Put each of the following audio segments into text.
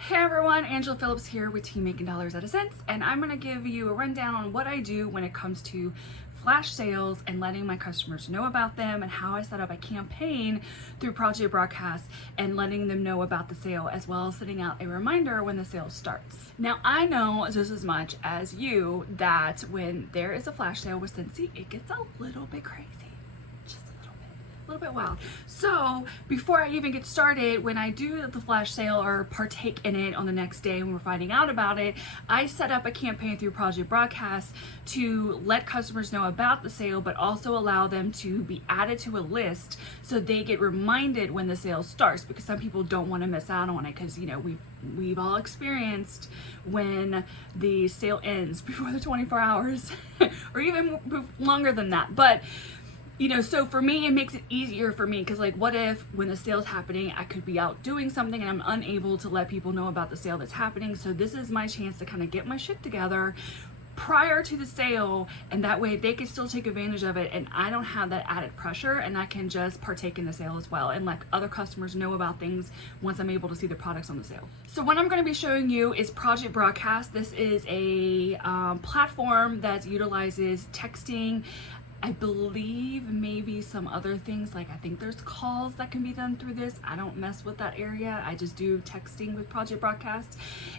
Hey everyone, Angela Phillips here with Team Making Dollars at a Sense, and I'm going to give you a rundown on what I do when it comes to flash sales and letting my customers know about them, and how I set up a campaign through Project Broadcast and letting them know about the sale, as well as sending out a reminder when the sale starts. Now, I know just as much as you that when there is a flash sale with Scentsy, it gets a little bit crazy. A little bit wild. So before I even get started, when I do the flash sale or partake in it on the next day when we're finding out about it, I set up a campaign through Project Broadcast to let customers know about the sale, but also allow them to be added to a list so they get reminded when the sale starts, because some people don't want to miss out on it, because we've all experienced when the sale ends before the 24 hours or even longer than that. But so for me, it makes it easier for me, because what if when the sale's happening, I could be out doing something and I'm unable to let people know about the sale that's happening. So this is my chance to kind of get my shit together prior to the sale, and that way they can still take advantage of it and I don't have that added pressure, and I can just partake in the sale as well and let other customers know about things once I'm able to see the products on the sale. So what I'm going to be showing you is Project Broadcast. This is a platform that utilizes texting, I believe maybe some other things, I think there's calls that can be done through this. I don't mess with that area. I just do texting with Project Broadcast,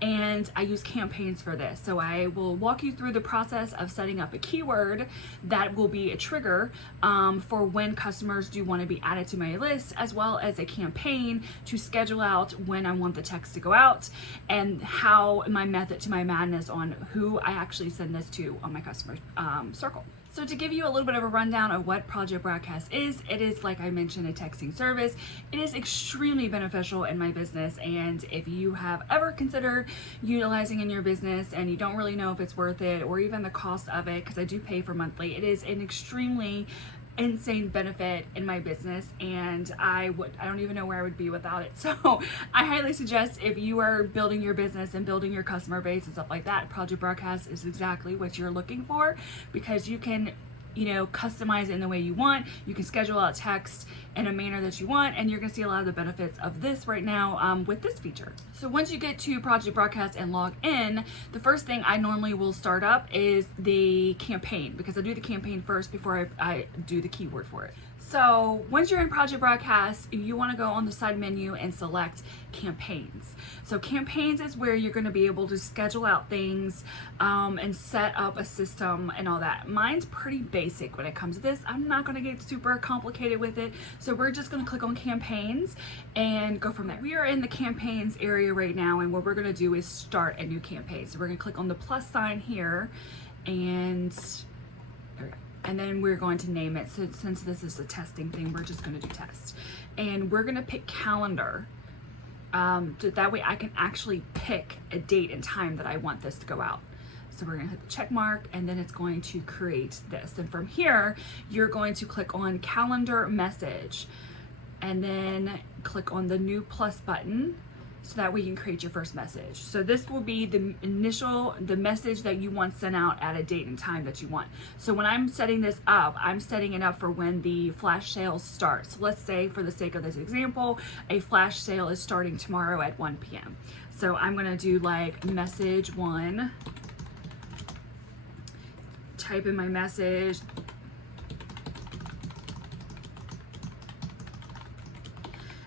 and I use campaigns for this. So I will walk you through the process of setting up a keyword that will be a trigger for when customers do want to be added to my list, as well as a campaign to schedule out when I want the text to go out, and how my method to my madness on who I actually send this to on my customer circle. So to give you a little bit of a rundown of what Project Broadcast is, it is, like I mentioned, a texting service. It is extremely beneficial in my business, and if you have ever considered utilizing in your business and you don't really know if it's worth it or even the cost of it, because I do pay for monthly, it is an extremely insane benefit in my business, and I don't even know where I would be without it. So I highly suggest, if you are building your business and building your customer base and stuff like that, Project Broadcast is exactly what you're looking for, because you can customize it in the way you want. You can schedule out text in a manner that you want, and you're going to see a lot of the benefits of this right now with this feature. So once you get to Project Broadcast and log in, the first thing I normally will start up is the campaign, because I do the campaign first before I do the keyword for it. So once you're in Project Broadcast, you want to go on the side menu and select campaigns. So campaigns is where you're going to be able to schedule out things and set up a system and all that. Mine's pretty basic when it comes to this. I'm not going to get super complicated with it. So we're just going to click on campaigns and go from there. We are in the campaigns area right now, and what we're going to do is start a new campaign. So we're going to click on the plus sign here, and then we're going to name it. So since this is a testing thing, we're just going to do test, and we're going to pick calendar. So that way I can actually pick a date and time that I want this to go out. So we're going to hit the check mark, and then it's going to create this. And from here, you're going to click on calendar message, and then click on the new plus button, so that way you can create your first message. So this will be the message that you want sent out at a date and time that you want. So when I'm setting this up, I'm setting it up for when the flash sale starts. So let's say, for the sake of this example, a flash sale is starting tomorrow at 1 p.m. So I'm gonna do message 1, type in my message,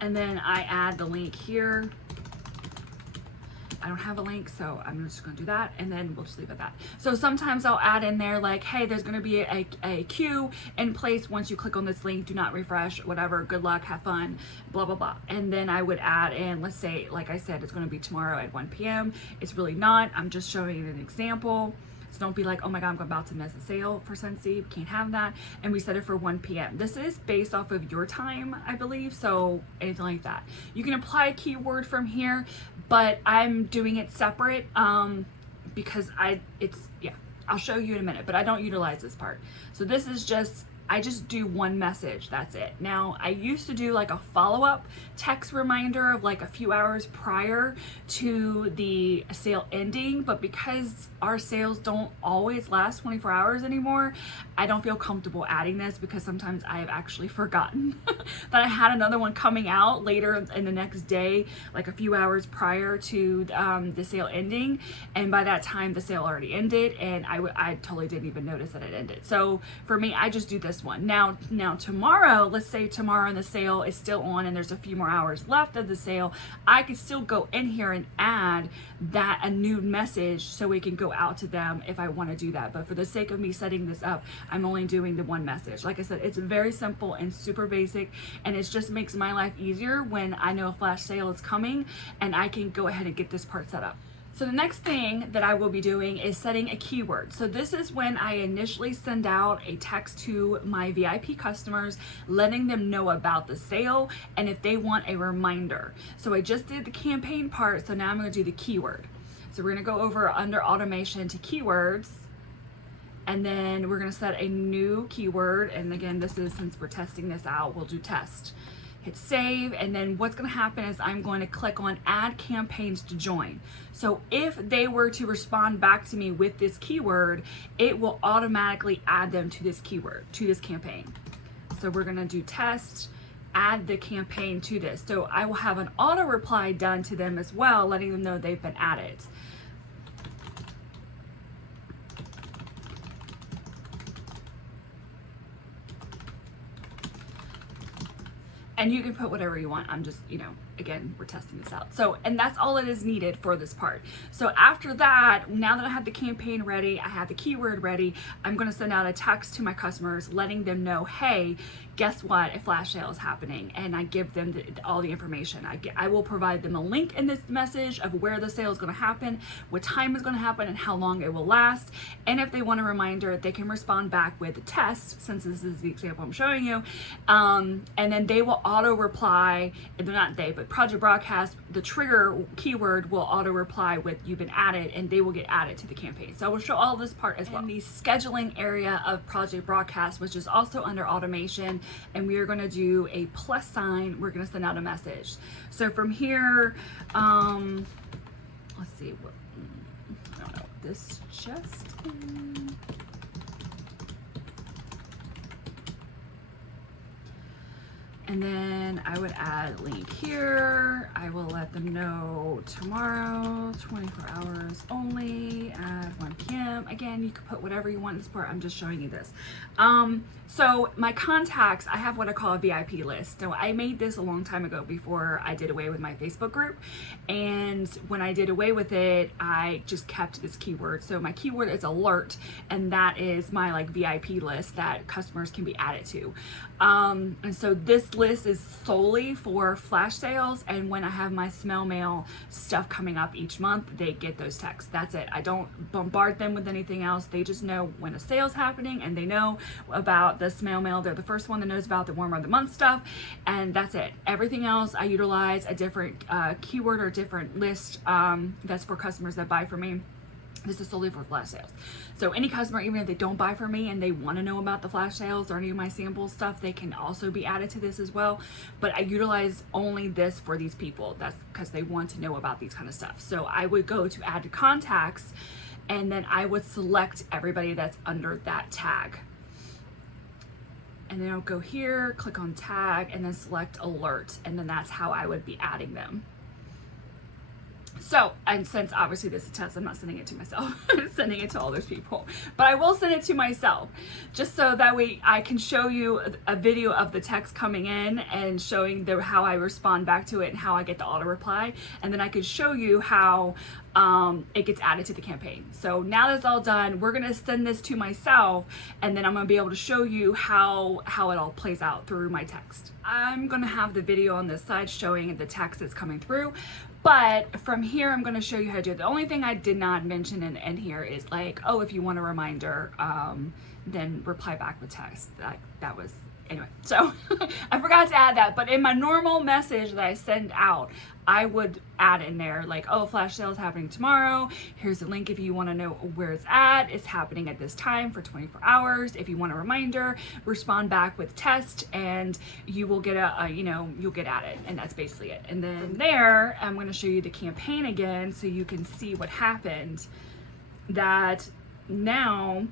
and then I add the link here. I don't have a link, so I'm just going to do that, and then we'll just leave it at that. So sometimes I'll add in there hey, there's going to be a queue in place once you click on this link. Do not refresh, whatever. Good luck, have fun, blah, blah, blah. And then I would add in, let's say, like I said, it's going to be tomorrow at 1 p.m. It's really not. I'm just showing you an example. So don't be like, oh my God, I'm about to miss a sale for Scentsy. We can't have that. And we set it for 1 p.m. This is based off of your time, I believe. So anything like that. You can apply a keyword from here, but I'm doing it separate because I'll show you in a minute, but I don't utilize this part. So this is just I just do one message, that's it. Now, I used to do like a follow-up text reminder of like a few hours prior to the sale ending, but because our sales don't always last 24 hours anymore, I don't feel comfortable adding this because sometimes I've actually forgotten that I had another one coming out later in the next day, like a few hours prior to the sale ending, and by that time the sale already ended, and I totally didn't even notice that it ended. So for me, I just do this one. Now tomorrow, let's say tomorrow the sale is still on and there's a few more hours left of the sale, I could still go in here and add that a new message so we can go out to them if I want to do that. But for the sake of me setting this up, I'm only doing the one message. Like I said, it's very simple and super basic, and it just makes my life easier when I know a flash sale is coming and I can go ahead and get this part set up. So the next thing that I will be doing is setting a keyword. So this is when I initially send out a text to my VIP customers, letting them know about the sale and if they want a reminder. So I just did the campaign part, so now I'm going to do the keyword. So we're going to go over under automation to keywords, and then we're going to set a new keyword. And again, this is, since we're testing this out, we'll do test. Hit save, and then what's going to happen is I'm going to click on add campaigns to join. So if they were to respond back to me with this keyword, it will automatically add them to this keyword, to this campaign. So we're going to do test, add the campaign to this. So I will have an auto reply done to them as well, letting them know they've been added. And you can put whatever you want. I'm just, again, we're testing this out. So, and that's all it is needed for this part. So after that, now that I have the campaign ready, I have the keyword ready, I'm going to send out a text to my customers letting them know, hey, guess what, a flash sale is happening, and I give them all the information. I will provide them a link in this message of where the sale is going to happen, what time it's going to happen, and how long it will last. And if they want a reminder, they can respond back with a test, since this is the example I'm showing you, and then they will auto reply, and not they, but Project Broadcast, the trigger keyword will auto reply with you've been added, and they will get added to the campaign. So I will show all this part as well. In the scheduling area of Project Broadcast, which is also under automation, and we are going to do a plus sign, we're going to send out a message. So from here, let's see, what, I don't know what this just is. And then I would add a link here. I will let them know tomorrow, 24 hours only at 1 p.m. Again, you can put whatever you want in this part. I'm just showing you this. So my contacts, I have what I call a VIP list. So I made this a long time ago before I did away with my Facebook group. And when I did away with it, I just kept this keyword. So my keyword is alert, and that is my like VIP list that customers can be added to. And so this list is solely for flash sales, and when I have my smell mail stuff coming up each month, they get those texts. That's it. I don't bombard them with anything else. They just know when a sale's happening, and they know about the smell mail. They're the first one that knows about the warmer of the month stuff, and that's it. Everything else, I utilize a different keyword or different list that's for customers that buy from me. This is solely for flash sales. So any customer, even if they don't buy from me and they want to know about the flash sales or any of my sample stuff, they can also be added to this as well. But I utilize only this for these people. That's because they want to know about these kind of stuff. So I would go to add to contacts, and then I would select everybody that's under that tag. And then I'll go here, click on tag, and then select alert. And then that's how I would be adding them. So, and since obviously this is a test, I'm not sending it to myself. I'm sending it to all those people. But I will send it to myself, just so that way I can show you a video of the text coming in and showing how I respond back to it and how I get the auto reply. And then I could show you how it gets added to the campaign. So now that's all done, we're gonna send this to myself, and then I'm gonna be able to show you how it all plays out through my text. I'm gonna have the video on this side showing the text that's coming through. But from here, I'm going to show you how to do it. The only thing I did not mention in here is like, oh, if you want a reminder, then reply back with text. That was Anyway, so I forgot to add that, but in my normal message that I send out, I would add in there like, oh, flash sale is happening tomorrow. Here's the link if you want to know where it's at. It's happening at this time for 24 hours. If you want a reminder, respond back with test and you will get you'll get added, and that's basically it. And then there, I'm going to show you the campaign again so you can see what happened. That now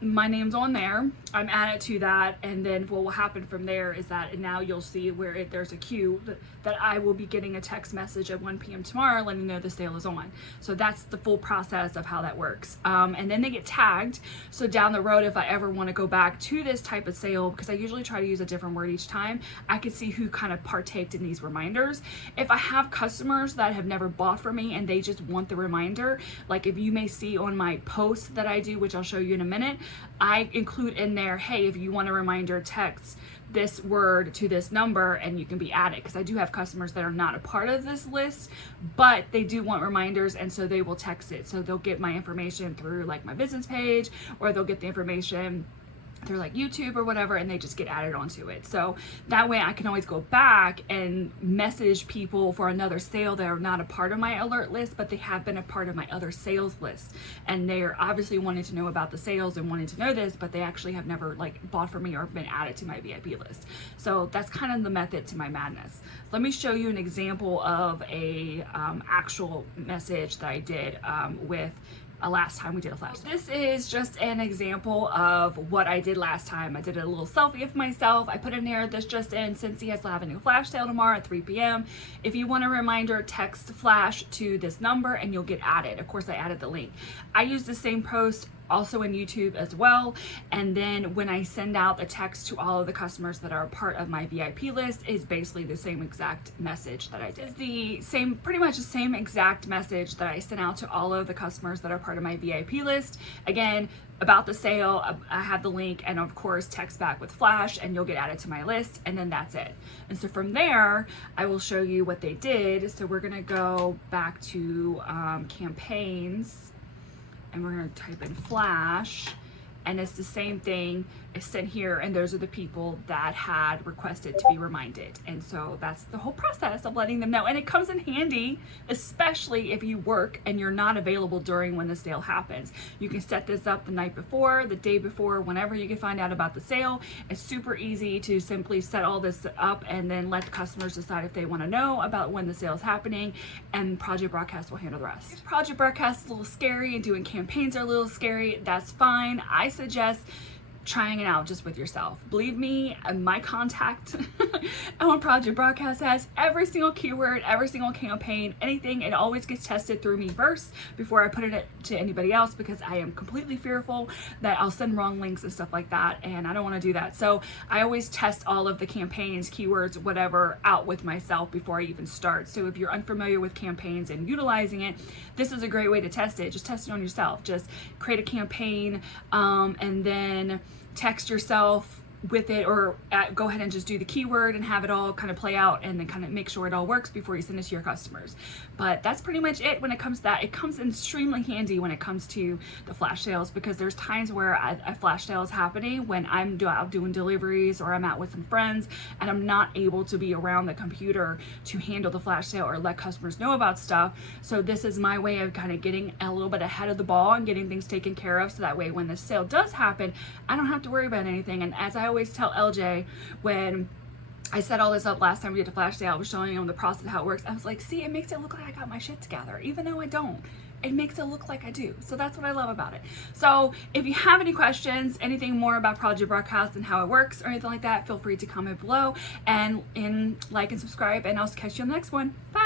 my name's on there, I'm added to that, and then what will happen from there is that now you'll see where there's a queue that I will be getting a text message at 1 p.m. tomorrow letting me know the sale is on. So that's the full process of how that works. And then they get tagged, so down the road if I ever want to go back to this type of sale, because I usually try to use a different word each time, I can see who kind of partaked in these reminders. If I have customers that have never bought from me and they just want the reminder, like if you may see on my post that I do, which I'll show you in a minute, I include in there, hey, if you want a reminder, text this word to this number and you can be added, because I do have customers that are not a part of this list, but they do want reminders, and so they will text it. So they'll get my information through like my business page, or they'll get the information through like YouTube or whatever, and they just get added onto it. So that way I can always go back and message people for another sale that are not a part of my alert list, but they have been a part of my other sales list. And they're obviously wanting to know about the sales and wanting to know this, but they actually have never like bought from me or been added to my VIP list. So that's kind of the method to my madness. Let me show you an example of a actual message that I did with last time we did a flash. This is just an example of what I did last time. I did a little selfie of myself. I put in there, this just in, Scentsy has having a flash sale tomorrow at 3 p.m. If you want a reminder, text flash to this number and you'll get added. Of course, I added the link. I use the same post also in YouTube as well. And then when I send out the text to all of the customers that are a part of my VIP list, is basically the same exact message that I did. It's the same, pretty much the same exact message that I sent out to all of the customers that are part of my VIP list. Again, about the sale, I have the link, and of course text back with flash and you'll get added to my list, and then that's it. And so from there, I will show you what they did. So we're gonna go back to campaigns, and we're gonna type in flash, and it's the same thing. It's sent here, and those are the people that had requested to be reminded. And so that's the whole process of letting them know. And it comes in handy, especially if you work and you're not available during when the sale happens. You can set this up the night before, the day before, whenever you can find out about the sale. It's super easy to simply set all this up and then let the customers decide if they want to know about when the sale is happening, and Project Broadcast will handle the rest. If Project Broadcast is a little scary and doing campaigns are a little scary, that's fine. I suggest trying it out just with yourself. Believe me, my contact on Project Broadcast has every single keyword, every single campaign, anything. It always gets tested through me first before I put it to anybody else, because I am completely fearful that I'll send wrong links and stuff like that, and I don't want to do that. So I always test all of the campaigns, keywords, whatever, out with myself before I even start. So if you're unfamiliar with campaigns and utilizing it, this is a great way to test it. Just test it on yourself. Just create a campaign and then text yourself with it, or go ahead and just do the keyword and have it all kind of play out, and then kind of make sure it all works before you send it to your customers. But that's pretty much it when it comes to that. It comes extremely handy when it comes to the flash sales, because there's times where a flash sale is happening when I'm out doing deliveries or I'm out with some friends and I'm not able to be around the computer to handle the flash sale or let customers know about stuff. So this is my way of kind of getting a little bit ahead of the ball and getting things taken care of, so that way when the sale does happen, I don't have to worry about anything. And as I always tell LJ, when I set all this up last time we did the flash sale, I was showing him the process, how it works. I was like, see, it makes it look like I got my shit together, even though I don't. It makes it look like I do. So that's what I love about it. So if you have any questions, anything more about Project Broadcast and how it works or anything like that, feel free to comment below, and like and subscribe, and I'll catch you on the next one. Bye.